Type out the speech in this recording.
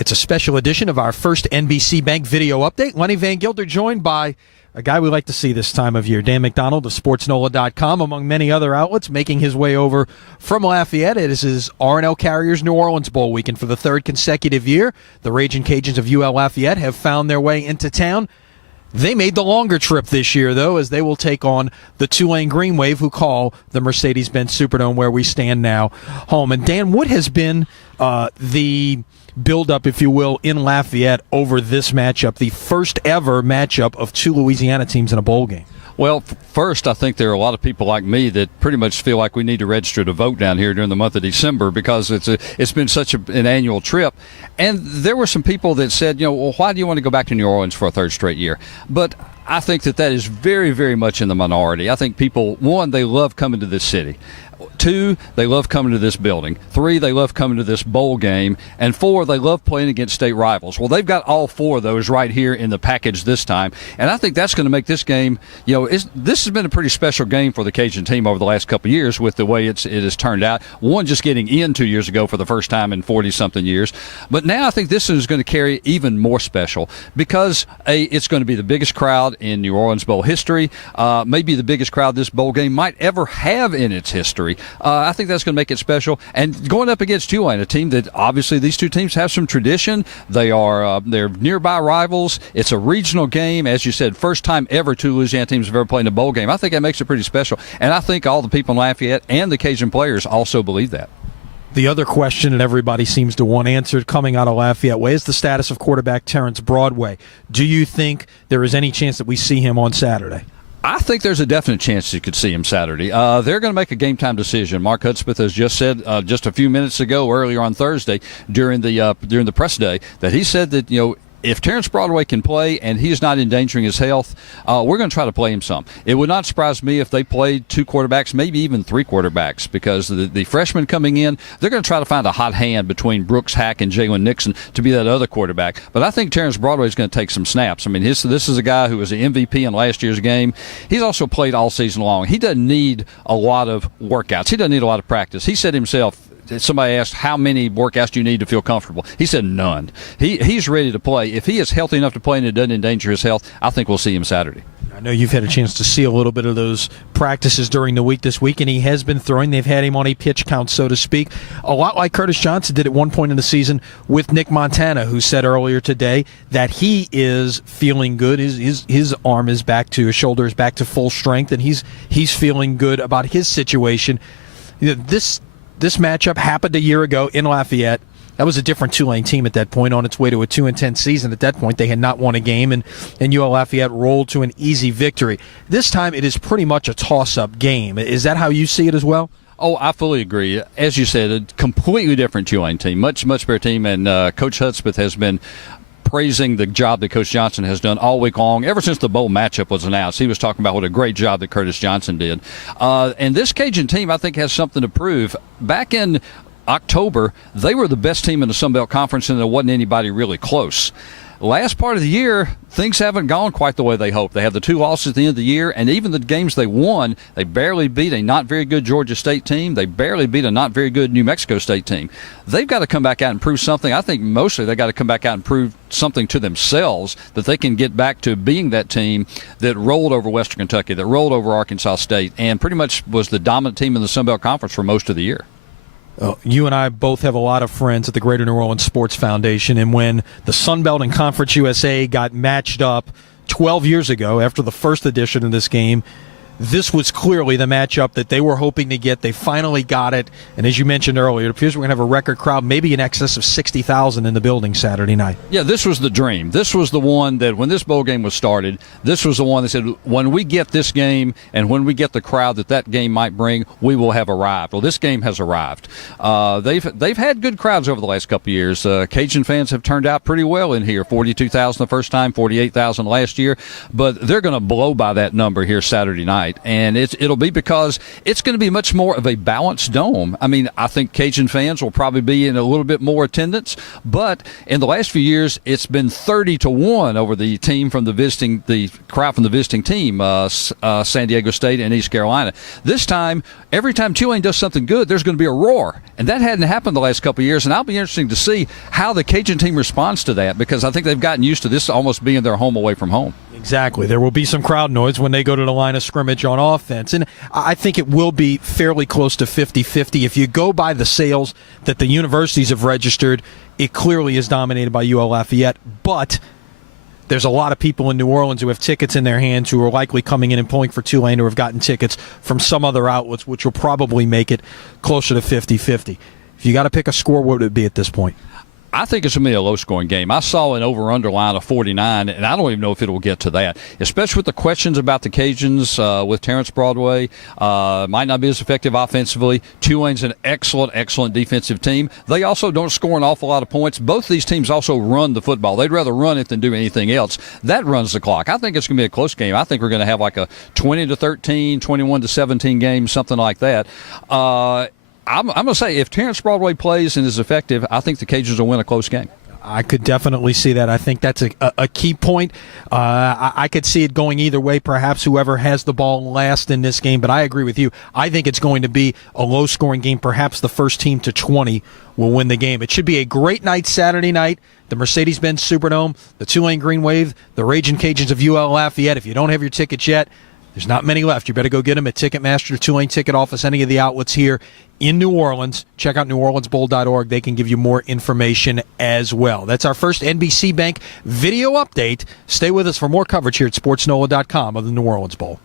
It's a special edition of our first NBC Bank video update. Lenny Vangilder joined by a guy we like to see this time of year, Dan McDonald of SportsNola.com, among many other outlets, making his way over from Lafayette. It is his R&L Carriers New Orleans Bowl weekend for the third consecutive year. The Raging Cajuns of UL-Lafayette have found their way into town. They made the longer trip this year, though, as they will take on the Tulane Green Wave, who call the Mercedes-Benz Superdome, where we stand now, home. And Dan, what has been the build-up, if you will, in Lafayette over this matchup, the first ever matchup of two Louisiana teams in a bowl game? Well, first, I think there are a lot of people like me that pretty much feel like we need to register to vote down here during the month of December because it's been such an annual trip. And there were some people that said, well, why do you want to go back to New Orleans for a third straight year? But I think that is very, very much in the minority. I think people, one, they love coming to this city. Two, they love coming to this building. Three, they love coming to this bowl game. And four, they love playing against state rivals. Well, they've got all four of those right here in the package this time. And I think that's going to make this game, this has been a pretty special game for the Cajun team over the last couple of years with the way it has turned out. One, just getting in 2 years ago for the first time in 40-something years. But now I think this is going to carry even more special because, it's going to be the biggest crowd in New Orleans Bowl history, maybe the biggest crowd this bowl game might ever have in its history. I think that's going to make it special. And going up against Tulane, a team that obviously these two teams have some tradition. They're nearby rivals. It's a regional game. As you said, first time ever two Louisiana teams have ever played in a bowl game. I think that makes it pretty special. And I think all the people in Lafayette and the Cajun players also believe that. The other question that everybody seems to want answered coming out of Lafayette way is the status of quarterback Terrence Broadway. Do you think there is any chance that we see him on Saturday? I think there's a definite chance you could see him Saturday. They're going to make a game-time decision. Mark Hudspeth has just said just a few minutes ago, earlier on Thursday, during the press day, that he said that, if Terrence Broadway can play and he is not endangering his health, we're going to try to play him some. It would not surprise me if they played two quarterbacks, maybe even three quarterbacks, because the freshmen coming in, they're going to try to find a hot hand between Brooks Hack and Jalen Nixon to be that other quarterback. But I think Terrence Broadway is going to take some snaps. I mean, this is a guy who was the MVP in last year's game. He's also played all season long. He doesn't need a lot of workouts. He doesn't need a lot of practice. He said himself, somebody asked, how many workouts do you need to feel comfortable? He said none. He's ready to play. If he is healthy enough to play and it doesn't endanger his health, I think we'll see him Saturday. I know you've had a chance to see a little bit of those practices during the week this week, and he has been throwing. They've had him on a pitch count, so to speak, a lot like Curtis Johnson did at one point in the season with Nick Montana, who said earlier today that he is feeling good. His arm is back to, his shoulder is back to full strength, and he's feeling good about his situation. This matchup happened a year ago in Lafayette. That was a different Tulane team at that point, on its way to a 2-10 season. At that point, they had not won a game, and UL-Lafayette rolled to an easy victory. This time, it is pretty much a toss-up game. Is that how you see it as well? Oh, I fully agree. As you said, a completely different Tulane team, much, much better team, and Coach Hudspeth has been praising the job that Coach Johnson has done all week long. Ever since the bowl matchup was announced, he was talking about what a great job that Curtis Johnson did. And this Cajun team, I think, has something to prove. Back in October, they were the best team in the Sun Belt Conference, and there wasn't anybody really close. Last part of the year, things haven't gone quite the way they hoped. They have the two losses at the end of the year, and even the games they won, they barely beat a not very good Georgia State team. They barely beat a not very good New Mexico State team. They've got to come back out and prove something. I think mostly they've got to come back out and prove something to themselves, that they can get back to being that team that rolled over Western Kentucky, that rolled over Arkansas State, and pretty much was the dominant team in the Sun Belt Conference for most of the year. You and I both have a lot of friends at the Greater New Orleans Sports Foundation, and when the Sun Belt and Conference USA got matched up 12 years ago after the first edition of this game, this was clearly the matchup that they were hoping to get. They finally got it, and as you mentioned earlier, it appears we're going to have a record crowd, maybe in excess of 60,000 in the building Saturday night. Yeah, this was the dream. This was the one that when this bowl game was started, this was the one that said, when we get this game and when we get the crowd that game might bring, we will have arrived. Well, this game has arrived. They've had good crowds over the last couple of years. Cajun fans have turned out pretty well in here, 42,000 the first time, 48,000 last year, but they're going to blow by that number here Saturday night. tonight, and it'll be because it's going to be much more of a balanced dome. I mean, I think Cajun fans will probably be in a little bit more attendance, but in the last few years, it's been 30-1 over the crowd from the visiting team, San Diego State and East Carolina. This time, every time Tulane does something good, there's going to be a roar, and that hadn't happened the last couple of years. And I'll be interested to see how the Cajun team responds to that, because I think they've gotten used to this almost being their home away from home. Exactly. There will be some crowd noise when they go to the line of scrimmage on offense. And I think it will be fairly close to 50-50. If you go by the sales that the universities have registered, it clearly is dominated by UL-Lafayette. But there's a lot of people in New Orleans who have tickets in their hands who are likely coming in and pulling for Tulane, who have gotten tickets from some other outlets, which will probably make it closer to 50-50. If you got to pick a score, what would it be at this point? I think it's going to be a low-scoring game. I saw an over-under line of 49, and I don't even know if it will get to that, especially with the questions about the Cajuns with Terrence Broadway. Might not be as effective offensively. Tulane's an excellent defensive team. They also don't score an awful lot of points. Both these teams also run the football. They'd rather run it than do anything else. That runs the clock. I think it's going to be a close game. I think we're going to have like a 20-13, 21-17 game, something like that. I'm going to say if Terrence Broadway plays and is effective, I think the Cajuns will win a close game. I could definitely see that. I think that's a key point. I could see it going either way, perhaps whoever has the ball last in this game, but I agree with you. I think it's going to be a low-scoring game. Perhaps the first team to 20 will win the game. It should be a great night Saturday night. The Mercedes-Benz Superdome, the Tulane Green Wave, the Raging Cajuns of UL-Lafayette. If you don't have your tickets yet, there's not many left. You better go get them at Ticketmaster, Tulane Ticket Office, any of the outlets here in New Orleans. Check out neworleansbowl.org. They can give you more information as well. That's our first NBC Bank video update. Stay with us for more coverage here at sportsnola.com of the New Orleans Bowl.